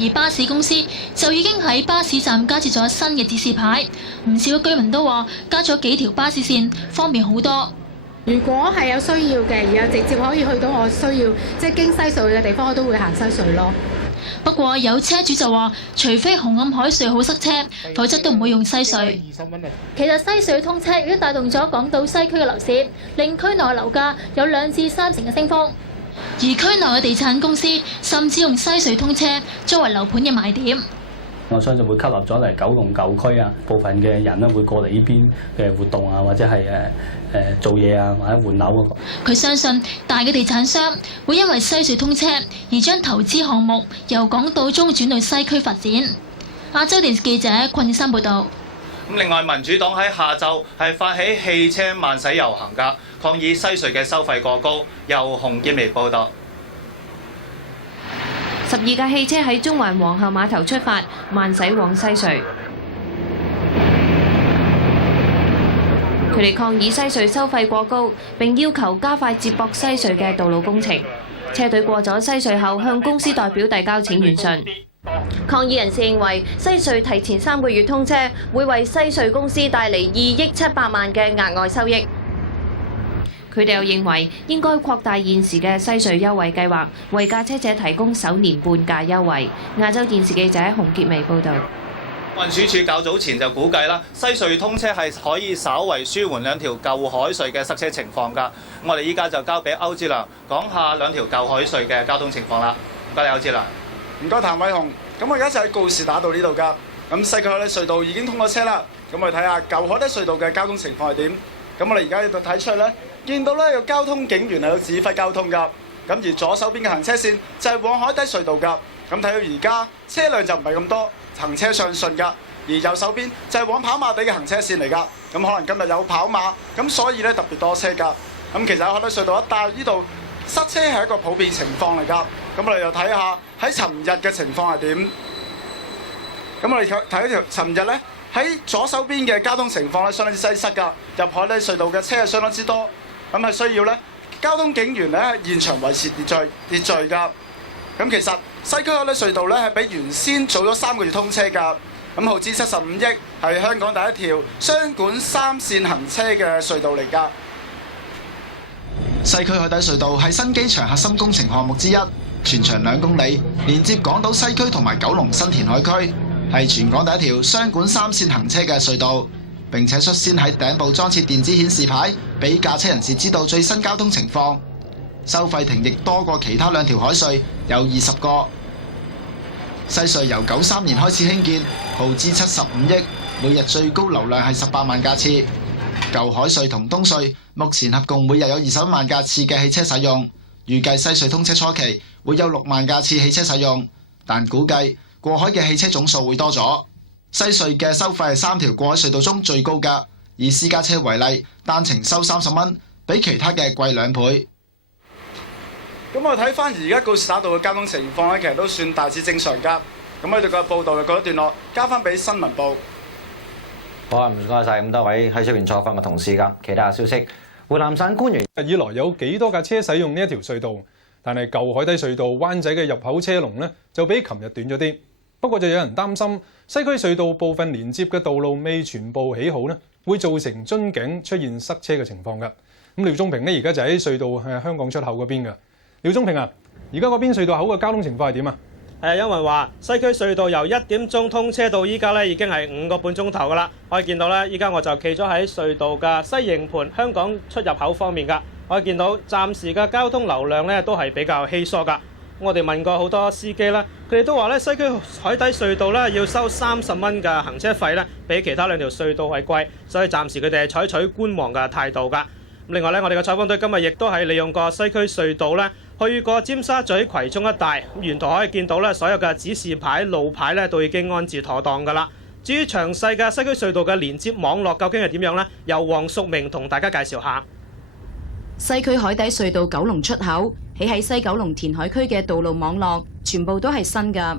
而巴士公司就已經喺巴士站加設咗新嘅指示牌，唔少居民都話加咗幾條巴士線，方便好多。如果係有需要嘅，而又直接可以去到我需要即係經西隧嘅地方，我都會行西隧咯。不過有車主就話，除非紅磡海隧好塞車，否則都唔會用西隧。其實西隧通車已經帶動咗港島西區嘅樓市，令區內樓價有2至3成嘅升幅。而區內嘅地產公司甚至用西隧通車作為樓盤嘅賣點。我相信會吸納咗嚟九龍舊區啊，部分嘅人咧會過嚟呢邊嘅活動啊，或者係做嘢啊，或者換樓嗰個。佢相信大嘅地產商會因為西隧通車而將投資項目由港島中轉到西區發展。亞洲電視記者鄺燕珊報導。另外，民主黨喺下晝係發起汽車慢駛遊行㗎，抗議西隧嘅收費過高。由洪建薇報導。12架汽車喺中環皇后碼頭出發，慢駛往西隧。佢哋抗議西隧收費過高，並要求加快接駁西隧嘅道路工程。車隊過咗西隧後，向公司代表遞交請願信。抗議人士認為西隧提前3個月通車，會為西隧公司帶嚟2億700萬嘅額外收益。佢哋又認為應該擴大現時嘅西隧優惠計劃，為駕車者提供首年半價優惠。亞洲電視記者洪潔薇報導。運輸署較早前就估計啦，西隧通車係可以稍為舒緩2條舊海隧嘅塞車情況㗎。我哋依家就交俾歐志良講下2條舊海隧嘅交通情況啦。唔該你，歐志良。唔該，譚偉雄。咁我而家就喺告士打道呢度㗎。咁西區海底隧道已經通咗車啦。咁我哋睇下舊海底隧道嘅交通情況係點。咁我哋而家喺度睇出咧，見到咧有交通警員喺度指揮交通㗎。咁而左手邊嘅行車線就係往海底隧道㗎。咁睇到而家車輛就唔係咁多，行車暢順㗎。而右手邊就係往跑馬地嘅行車線嚟㗎。咁可能今日有跑馬，咁所以咧特別多車㗎。咁其實喺海底隧道一帶呢度塞車係一個普遍情況嚟㗎。咁我哋又睇下喺尋日嘅情況係點。咁我哋睇條尋日咧喺左手邊嘅交通情況咧相當之擠塞㗎。入海底隧道嘅車係相當之多，咁係需要咧交通警員咧現場維持秩序㗎。咁其實西區海底隧道咧係比原先早咗3個月通車㗎。咁耗資75億，係香港第一條雙管3線行車嘅隧道嚟㗎。西區海底隧道係新機場核心工程項目之一，全長2公里，連接港島西區同埋九龍新填海區，係全港第一條雙管3線行車嘅隧道。並且率先喺頂部裝設電子顯示牌，俾駕車人士知道最新交通情況。收費亭亦多過其他2條海隧，有20個。西隧由93年開始興建，耗資75億，每日最高流量係18萬架次。舊海隧同東隧目前合共每日有21萬架次嘅汽車使用，預計西隧通車初期會有6萬架次汽車使用，但估計過海嘅汽車總數會多咗。西隧嘅收費係3條過海隧道中最高㗎，以私家車為例，單程收30蚊，比其他嘅貴2倍。咁我睇翻而家告士打道嘅交通情況咧，其實都算大致正常㗎。咁我哋個報道就告一段落，交翻俾新聞部。好啊，唔該晒咁多位喺出邊坐瞓嘅同事㗎。其他消息，湖南省官員以來有幾多架車使用呢一條隧道，但係舊海底隧道灣仔嘅入口車龍呢，就比琴日短咗啲。不過就有人擔心西區隧道部分連接嘅道路未全部起好呢，會造成樽頸出現塞車嘅情況㗎。咁廖宗平呢，而家就喺隧道香港出口嗰邊㗎。廖宗平啊，而家嗰邊隧道口嘅交通情況係點啊？因為話西區隧道由1點鐘通車到依家咧，已經係5個半鐘頭㗎啦。可以見到咧，依家我就企咗喺隧道嘅西營盤香港出入口方面㗎。可以見到暫時嘅交通流量咧都係比較稀疏㗎。我哋問過好多司機啦，佢哋都話咧西區海底隧道咧要收30蚊嘅行車費咧，比其他2條隧道係貴，所以暫時佢哋係採取觀望嘅態度㗎。另外咧，我哋嘅採訪隊今日亦都係利用過西區隧道咧，去過尖沙咀葵涌一帶，沿途可以見到咧，所有嘅指示牌、路牌咧都已經安置妥當㗎啦。至於詳細嘅西區隧道嘅連接網絡究竟係點樣呢？由黃淑明同大家介紹下。西區海底隧道九龍出口起喺西九龍填海區嘅道路網絡，全部都係新㗎。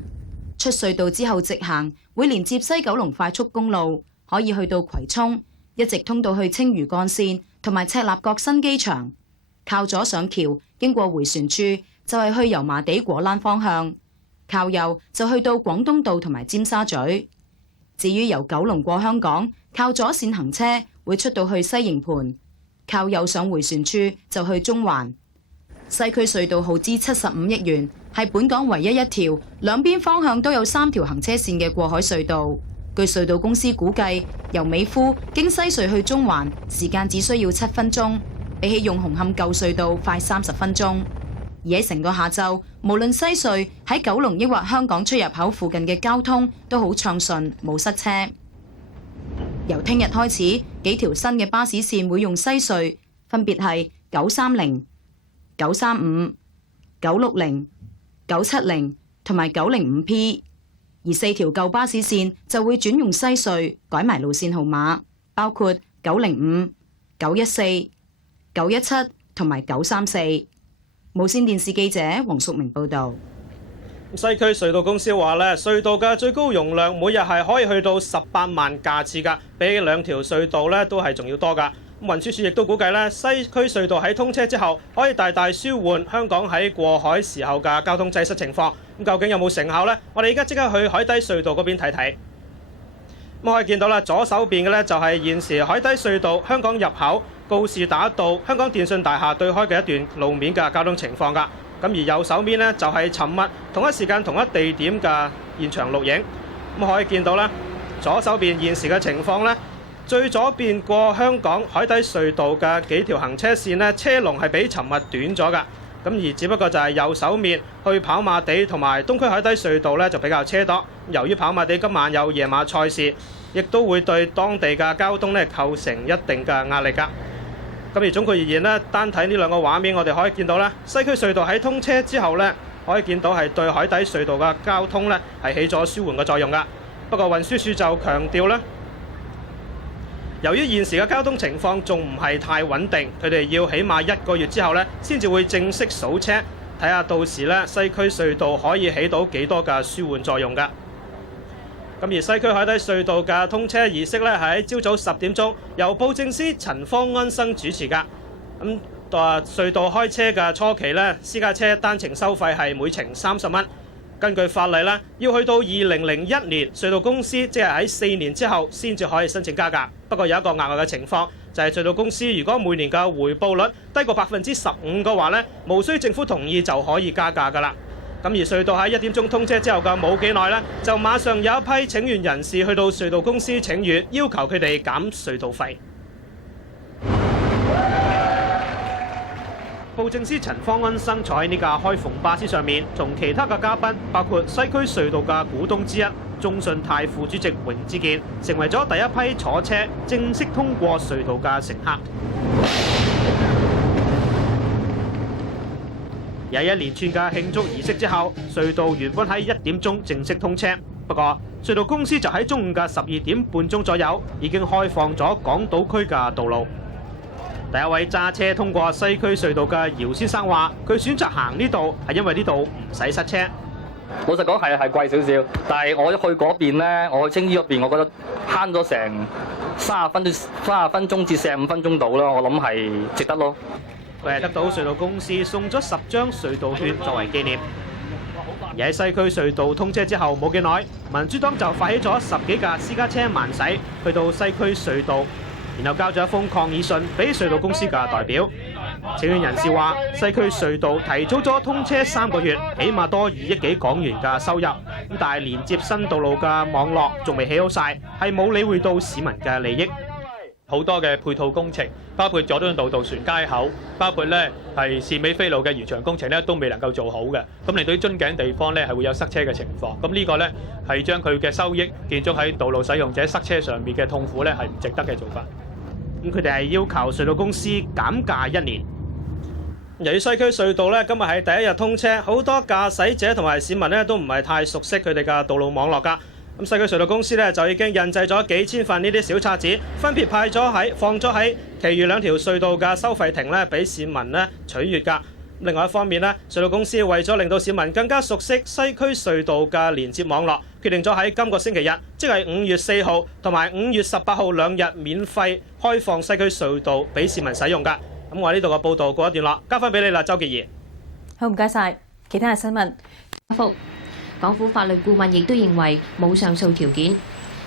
出隧道之後直行，會連接西九龍快速公路，可以去到葵涌，一直通到去青嶼幹線同埋赤鱲角新機場。靠左上橋，經過迴旋處就係去油麻地果欄方向。靠右就去到廣東道同埋尖沙咀。至於由九龍過香港，靠左線行車會出到去西營盤，靠右上迴旋處就去中環。西區隧道耗資75億元，係本港唯一一條兩邊方向都有3條行車線嘅過海隧道。據隧道公司估計，由美孚經西隧去中環時間只需要7分鐘，比起用紅磡舊隧道快30分鐘。而喺成個下晝，無論西隧喺九龍抑或香港出入口附近嘅交通都好暢順，冇塞車。由聽日開始，幾條新嘅巴士線會用西隧，分別係930、935、960、970同埋905P。而4條舊巴士線就會轉用西隧，改埋路線號碼，包括905、914、917同埋934。無線電視記者黃淑明報導。西區隧道公司話咧，隧道嘅最高容量每日係可以去到18萬架次㗎，比起2條隧道咧都係仲要多㗎。運輸署亦都估計咧，西區隧道喺通車之後，可以大大舒緩香港喺過海時候嘅交通擠塞情況。咁究竟有冇成效呢？我哋而家即刻去海底隧道嗰邊睇睇。咁可以見到啦，左手邊嘅咧就係現時海底隧道香港入口告士打道香港電訊大廈對開嘅一段路面嘅交通情況㗎。咁而右手邊呢，就係尋日同一時間同一地點嘅現場錄影。咁可以見到咧，左手邊現時嘅情況呢，最左邊過香港海底隧道嘅幾條行車線呢，車龍係比尋日短咗㗎。咁而只不過就係右手面去跑馬地同埋東區海底隧道呢，就比較車多。由於跑馬地今晚有夜馬賽事，亦都會對當地嘅交通呢構成一定嘅壓力㗎。咁而總括而言呢，單睇呢兩個畫面，我哋可以見到咧，西區隧道喺通車之後呢，可以見到係對海底隧道嘅交通呢係起咗舒緩嘅作用㗎。不過運輸署就強調咧，由於現時嘅交通情況仲唔係太穩定，佢哋要起碼1個月之後呢先至會正式數車，睇下到時呢西區隧道可以起到幾多嘅舒緩作用㗎。咁而西區海底隧道嘅通車儀式呢，係喺朝早10點鐘，由布政司陳方安生主持㗎。咁隧道開車嘅初期呢，私家車單程收費係每程30蚊。根據法例呢，要去到2001年，隧道公司即係喺4年之後先至可以申請加價。不過有一個額外嘅情況，就係隧道公司如果每年嘅回報率低過15%嘅話呢，無需政府同意就可以加價㗎啦。咁而隧道喺1點鐘通車之後嘅冇幾耐呢，就馬上有一批請願人士去到隧道公司請願，要求佢哋減隧道費。布政司陳方安生坐喺呢架開篷巴士上面，同其他嘅嘉賓，包括西區隧道嘅股東之一中信泰副主席榮之健，成為咗第一批坐車正式通過隧道嘅乘客。有一連串嘅慶祝儀式之後，隧道原本喺1點鐘正式通車。不過，隧道公司就喺中午嘅12點半鐘左右已經開放咗港島區嘅道路。第一位揸車通過西區隧道嘅姚先生話：佢選擇行呢度係因為呢度唔使塞車。老實講係貴少少，但係我一去嗰邊呢，我去青衣嗰邊，我覺得慳咗成30分鐘至45分鐘到啦，我諗係值得咯。佢係得到隧道公司送咗10張隧道券作為紀念。而喺西區隧道通車之後冇幾耐，民主黨就發起咗10幾架私家車慢駛去到西區隧道，然後交咗一封抗議信俾隧道公司嘅代表。請願人士話，西區隧道提早咗通車3個月，起碼多2億幾港元嘅收入，但係連接新道路嘅網絡仲未起好晒，係冇理會到市民嘅利益。好多嘅配套工程，包括佐敦道渡船街口，包括咧係士美菲路嘅延長工程咧，都未能夠做好嘅。咁嚟到啲樽頸地方咧，係會有塞車嘅情況。咁呢個咧係將佢嘅收益建築喺道路使用者塞車上面嘅痛苦咧，係唔值得嘅做法。咁佢哋係要求隧道公司減價1年。由於西區隧道咧今日係第一日通車，好多駕駛者同埋市民咧都唔係太熟悉佢哋嘅道路網絡㗎。咁西區隧道公司咧就已經印製咗幾千份呢啲小冊子，分別放咗喺其餘2條隧道嘅收費亭咧，俾市民咧取閱㗎。另外一方面咧，隧道公司為咗令到市民更加熟悉西區隧道嘅連接網絡，決定咗喺今個星期日，即係5月4號同埋5月18號2日免費開放西區隧道俾市民使用㗎。咁我呢度嘅報道告一段落，交翻俾你啦，周潔儀。好，唔該晒。其他嘅新聞。港府法律顧問亦都認為冇上訴條件。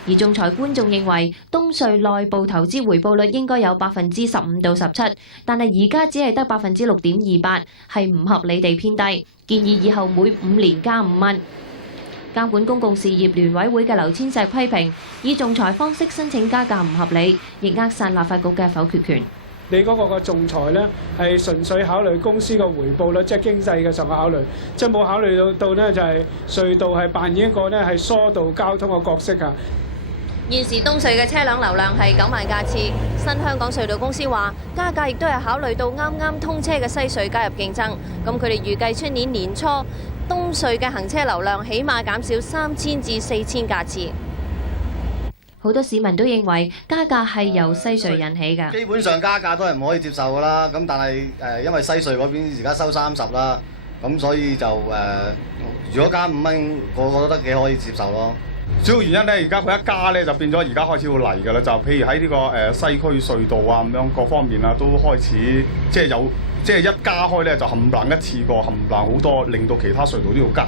而仲裁官仲認為東隧內部投資回報率應該有15%到17%，但係而家只係得6.28%，係唔合理地偏低。建議以後每5年加5蚊。監管公共事業聯委會嘅劉千石批評，以仲裁方式申請加價唔合理，亦扼殺立法局嘅否決權。你嗰個嘅仲裁咧係純粹考慮公司嘅回報率，即係經濟嘅上嘅考慮，即係冇考慮到咧就係隧道係扮演一個咧係疏導交通嘅角色啊。現時東隧嘅車輛流量係9萬架次，新香港隧道公司話加價亦都係考慮到啱啱通車嘅西隧加入競爭，咁佢哋預計出年年初東隧嘅行車流量起碼減少3000至4000架次。好多市民都認為加價係由西隧引起㗎。基本上加價都係唔可以接受㗎啦，咁但係因為西隧嗰邊而家收30啦，咁所以就如果加5蚊，我覺得幾可以接受咯。主要原因咧，而家佢一加咧，就變咗而家開始會嚟㗎啦。就譬如喺呢個西區隧道啊咁樣各方面啊，都開始即係一加開咧，就冚唪唥一次過冚唪唥好多，令到其他隧道都要加。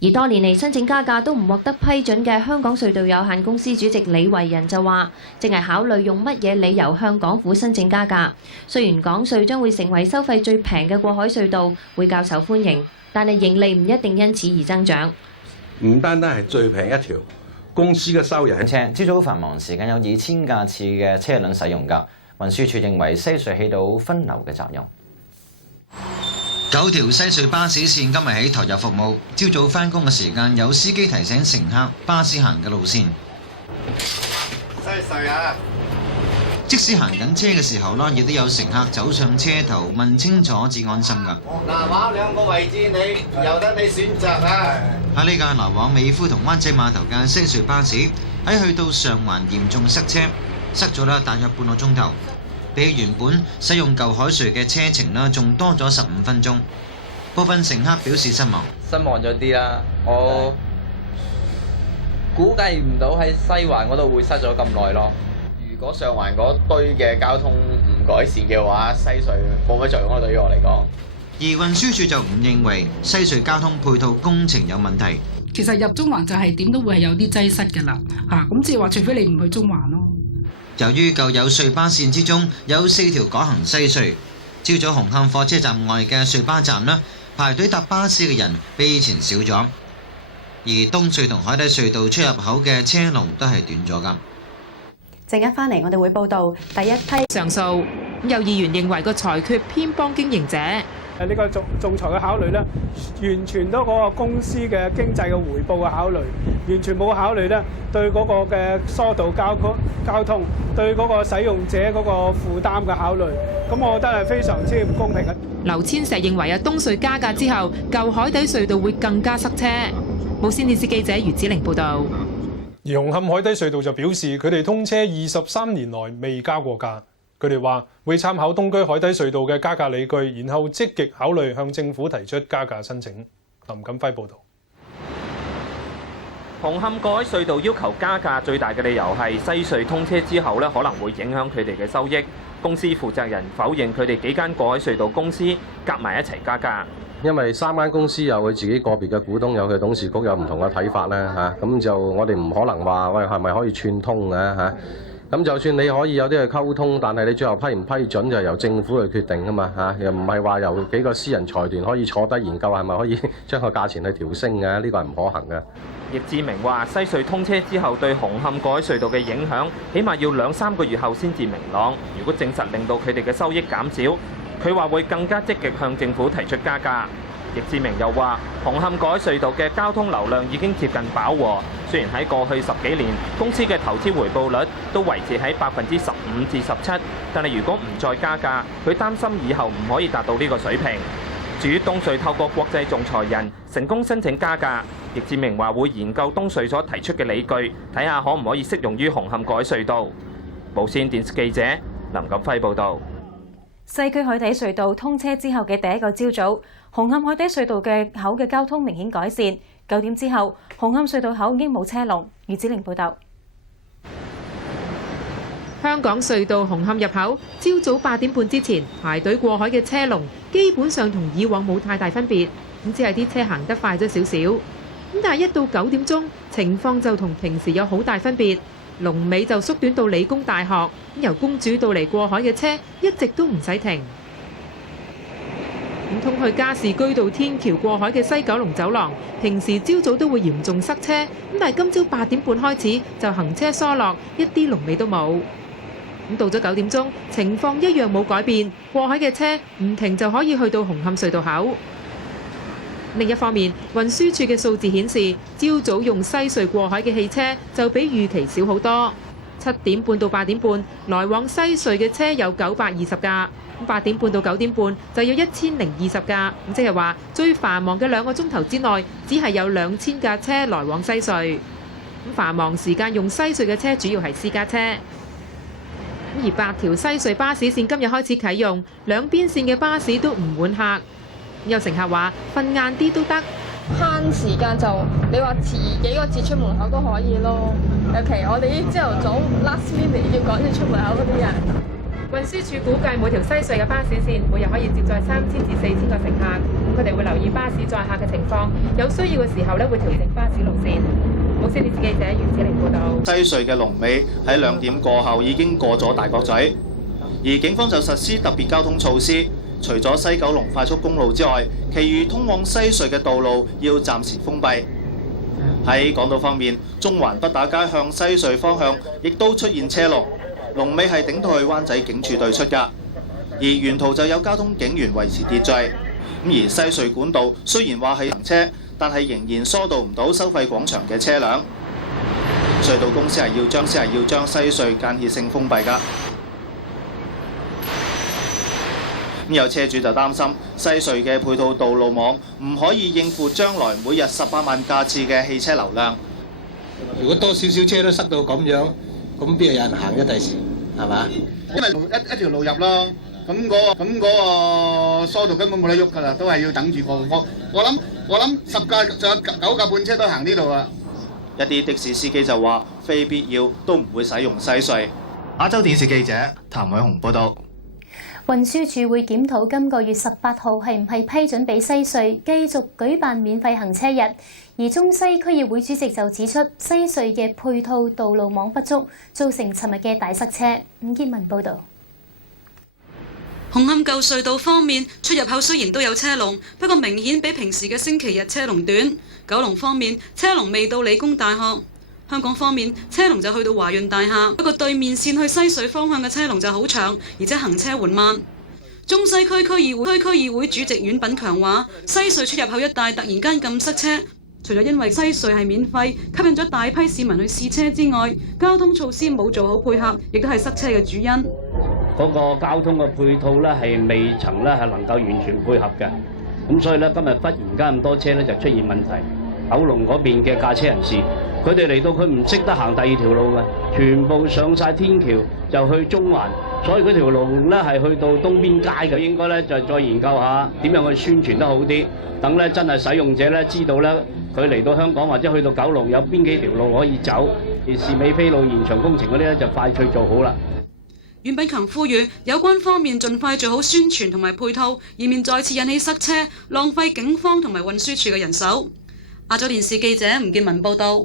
而多年嚟申請加價都唔獲得批准嘅香港隧道有限公司主席李維仁就話，淨係考慮用乜嘢理由向港府申請加價。雖然港隧將會成為收費最平嘅過海隧道，會較受歡迎，但係盈利唔一定因此而增長。唔單單係最平一條，公司嘅收入。車朝早繁忙時間有2000架次嘅車輛使用㗎。運輸署認為西隧起到分流嘅作用。9條西隧巴士線今日起投入服務。朝早返工嘅時間，有司機提醒乘客巴士行嘅路線。西隧啊！即使行緊車嘅時候啦，亦都有乘客走上車頭問清楚至安心㗎。嗱話兩個位置你由得你選擇啊！喺呢架來往美孚同灣仔碼頭嘅西隧巴士，喺去到上環嚴重塞車，塞咗啦大約半個鐘頭，比起原本使用舊海隧嘅車程啦，仲多咗15分鐘。部分乘客表示失望咗啲啦，我估計唔到喺西環嗰度會塞咗咁耐咯。如果上環嗰堆嘅交通唔改善嘅話，西隧冇乜作用咯，對於我嚟講。而運輸署就唔認為西隧交通配套工程有問題。其實入中環就係點都會係有啲擠塞㗎啦，咁即係話除非你唔去中環咯。由於舊有隧巴線之中有4條改行西隧，朝早紅磡火車站外嘅隧巴站呢，排隊搭巴士嘅人比以前少咗，而東隧同海底隧道出入口嘅車龍都係短咗㗎。陣間翻嚟，我哋會報道第一批上訴。有議員認為個裁決偏幫經營者。呢個仲裁嘅考慮咧，完全都嗰個公司嘅經濟嘅回報嘅考慮，完全冇考慮咧對嗰個嘅疏導交通，對嗰個使用者嗰個負擔嘅考慮。咁我覺得係非常之唔公平嘅。劉千石認為啊，東隧加價之後，舊海底隧道會更加塞車。無線電視記者余子玲報導。而紅磡海底隧道就表示，佢哋通車23年來未加過價。佢哋話會參考東區海底隧道嘅加價理據，然後積極考慮向政府提出加價申請。林錦輝報導。紅磡過海隧道要求加價最大嘅理由係西隧通車之後可能會影響佢哋嘅收益。公司負責人否認佢哋幾間過海隧道公司夾埋一齊加價。因為3間公司有佢自己個別嘅股東，有佢董事局有唔同嘅睇法咧嚇，咁就我哋唔可能話喂係咪可以串通嘅嚇。咁就算你可以有啲去溝通，但係你最後批唔批准就由政府去決定㗎嘛嚇，又唔係話由幾個私人財團可以坐低研究係咪可以將個價錢去調升嘅，呢個係唔可行嘅。易志明話：西隧通車之後對紅磡過海隧道嘅影響，起碼要2-3個月後先至明朗。如果證實令到佢哋嘅收益減少，佢話會更加積極向政府提出加價。易志明又話：紅磡過海隧道嘅交通流量已經接近飽和，雖然喺過去10幾年公司嘅投資回報率都維持喺15%至17%，但係如果唔再加價，佢擔心以後唔可以達到呢個水平。至於東隧透過國際仲裁人成功申請加價，易志明話會研究東隧所提出嘅理據，睇下可唔可以適用於紅磡過海隧道。無線電視記者林錦輝報導。西區海底隧道通車之後嘅第一個朝早，紅磡海底隧道嘅口嘅交通明顯改善。9點之後，紅磡隧道口已經冇車龍。余子玲報導。香港隧道紅磡入口，朝早8點半之前排隊過海嘅車龍，基本上同以往冇太大分別，咁只係啲車行得快咗少少。但係1到9點鐘情況就同平時有好大分別，龍尾就縮短到理工大學，由公主道嚟過海嘅車一直都唔使停。通去加士居道天橋過海嘅西九龍走廊，平時朝早都會嚴重塞車，但係今朝8點半開始就行車疏落，一啲龍尾都冇。到咗9點鐘，情況一樣冇改變，過海嘅車唔停就可以去到紅磡隧道口。另一方面，運輸署嘅數字顯示，朝早用西隧過海嘅汽車就比預期少好多。7點半到8點半，來往西隧嘅車有920架。8點半到9點半就有1020架，即係話最繁忙嘅2個鐘頭之內，只係有2000架車來往西隧。繁忙時間用西隧嘅車主要係私家車。而8條西隧巴士線今日開始啟用，兩邊線嘅巴士都唔滿客。有乘客話瞓晏啲都得，慳時間就你話遲幾個字出門口都可以咯。尤其我哋啲朝頭早 last minute 要趕住出門口嗰啲人。運輸署估計每條西隧嘅巴士線每日可以接載3000至4000個乘客，佢哋會留意巴士載客嘅情況，有需要嘅時候會調整巴士路線。無線電視記者袁子玲報道。西隧嘅龍尾喺2點過後已經過咗大角咀，而警方就實施特別交通措施，除咗西九龍快速公路之外，其餘通往西隧嘅道路要暫時封閉。喺港島方面，中環畢打街向西隧方向亦都出現車龍。龍尾係頂到去灣仔警署對出㗎，而沿途就有交通警員維持秩序。而西隧管道雖然話係行車，但係仍然疏導唔到收費廣場嘅車輛。隧道公司係要將西隧間歇性封閉㗎。有車主就擔心西隧嘅配套道路網唔可以應付將來每日18萬架次嘅汽車流量。如果多少少車都塞到咁樣，咁邊有人行啫？第時係嘛？因為一條路入咯，咁嗰個疏導根本冇得喐㗎啦，都係要等住過風。我諗10架仲有9架半車都行呢度啊！一啲的士司機就話，非必要都唔會使用西隧。亞洲電視記者譚偉雄報導。運輸署會檢討今個月18號係唔係批准俾西隧繼續舉辦免費行車日，而中西區議會主席就指出，西隧嘅配套道路網不足，造成尋日嘅大塞車。伍潔文報導。紅磡舊隧道方面，出入口雖然都有車龍，不過明顯比平時嘅星期日車龍短。九龍方面，車龍未到理工大學。香港方面，車龍就去到華潤大廈，不過對面線去西隧方向嘅車龍就好長，而且行車緩慢。中西區區議會主席阮炳強話：西隧出入口一帶突然間咁塞車，除咗因為西隧係免費，吸引咗大批市民去試車之外，交通措施冇做好配合，亦都係塞車嘅主因。嗰個交通嘅配套咧係未曾咧係能夠完全配合嘅，咁所以咧今日忽然間咁多車咧就出現問題。九龍嗰邊嘅駕車人士，佢哋嚟到佢唔識得行第二條路嘅，全部上晒天橋就去中環，所以嗰條路咧係去到東邊街嘅，應該咧就再研究下點樣去宣傳得好啲，等咧真係使用者咧知道咧佢嚟到香港或者去到九龍有邊幾條路可以走，而是美飛路延長工程嗰啲咧就快脆做好啦。阮炳強呼籲有關方面盡快做好宣傳同埋配套，以免再次引起塞車，浪費警方同埋運輸署嘅人手。亞洲電視記者吳建文報道。